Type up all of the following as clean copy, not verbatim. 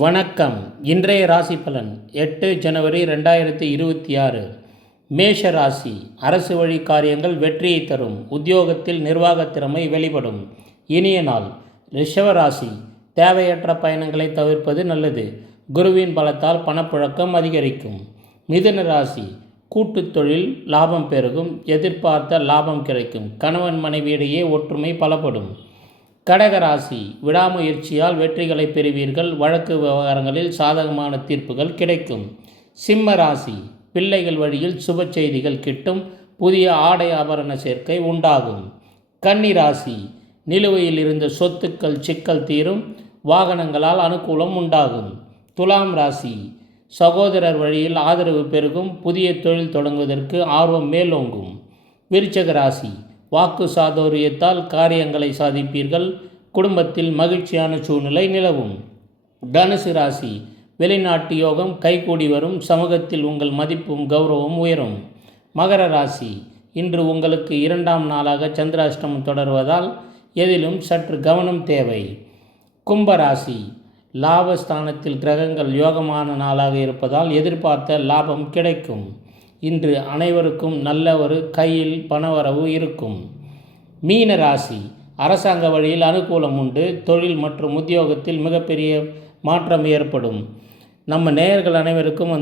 வணக்கம். இன்றைய ராசி பலன் 8 ஜனவரி 2026. மேஷ ராசி. அரசு வழி காரியங்கள் வெற்றியை தரும். உத்தியோகத்தில் நிர்வாக திறமை வெளிப்படும். இனிய நாள். ரிஷப ராசி. தேவையற்ற பயணங்களை தவிர்ப்பது நல்லது. குருவின் பலத்தால் பணப்புழக்கம் அதிகரிக்கும். மிதுன ராசி. கூட்டுத் தொழில் லாபம் பெருகும். எதிர்பார்த்த லாபம் கிடைக்கும். கணவன் மனைவியிடையே ஒற்றுமை பலப்படும். கடகராசி. விடாமுயற்சியால் வெற்றிகளை பெறுவீர்கள். வழக்கு விவகாரங்களில் சாதகமான தீர்ப்புகள் கிடைக்கும். சிம்ம ராசி. பிள்ளைகள் வழியில் சுப செய்திகள் கிட்டும். புதிய ஆடை ஆபரண சேர்க்கை உண்டாகும். கன்னி ராசி. நிலுவையில் இருந்த சொத்துக்கள் சிக்கல் தீரும். வாகனங்களால் அனுகூலம் உண்டாகும். துலாம் ராசி. சகோதரர் வழியில் ஆதரவு பெருகும். புதிய தொழில் தொடங்குவதற்கு ஆர்வம் மேலோங்கும். விருச்சிக ராசி. வாக்கு சாதுரியத்தால் காரியங்களை சாதிப்பீர்கள். குடும்பத்தில் மகிழ்ச்சியான சூழ்நிலை நிலவும். தனுசு ராசி. வெளிநாட்டு யோகம் கைகூடி வரும். சமூகத்தில் உங்கள் மதிப்பும் கௌரவம் உயரும். மகர ராசி. இன்று உங்களுக்கு 2ஆம் நாளாக சந்திராஷ்டமம் தொடர்வதால் எதிலும் சற்று கவனம் தேவை. கும்பராசி. லாபஸ்தானத்தில் கிரகங்கள் யோகமான நாளாக இருப்பதால் எதிர்பார்த்த லாபம் கிடைக்கும். இன்று அனைவருக்கும் நல்ல ஒரு கையில் பணவரவு இருக்கும். மீன ராசி. அரசாங்க வழியில் அனுகூலம் உண்டு. தொழில் மற்றும் உத்தியோகத்தில் மிகப்பெரிய மாற்றம் ஏற்படும். நம்ம நேயர்கள் அனைவருக்கும்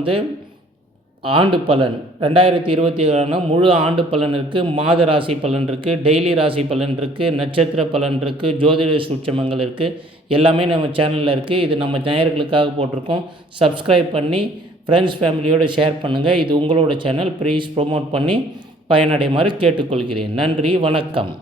ஆண்டு பலன் 2027 முழு ஆண்டு பலன் இருக்குது. மாத ராசி பலன் இருக்குது. டெய்லி ராசி பலன் இருக்குது. நட்சத்திர பலன் இருக்குது. ஜோதிட சூட்சமங்கள் இருக்குது. எல்லாமே நம்ம சேனலில் இருக்குது. இது நம்ம நேயர்களுக்காக போட்டிருக்கோம். சப்ஸ்கிரைப் பண்ணி ஃப்ரெண்ட்ஸ் ஃபேமிலியோடு ஷேர் பண்ணுங்கள். இது உங்களோட சேனல். ப்ளீஸ் ப்ரொமோட் பண்ணி பயனடைமாறு கேட்டுக்கொள்கிறேன். நன்றி, வணக்கம்.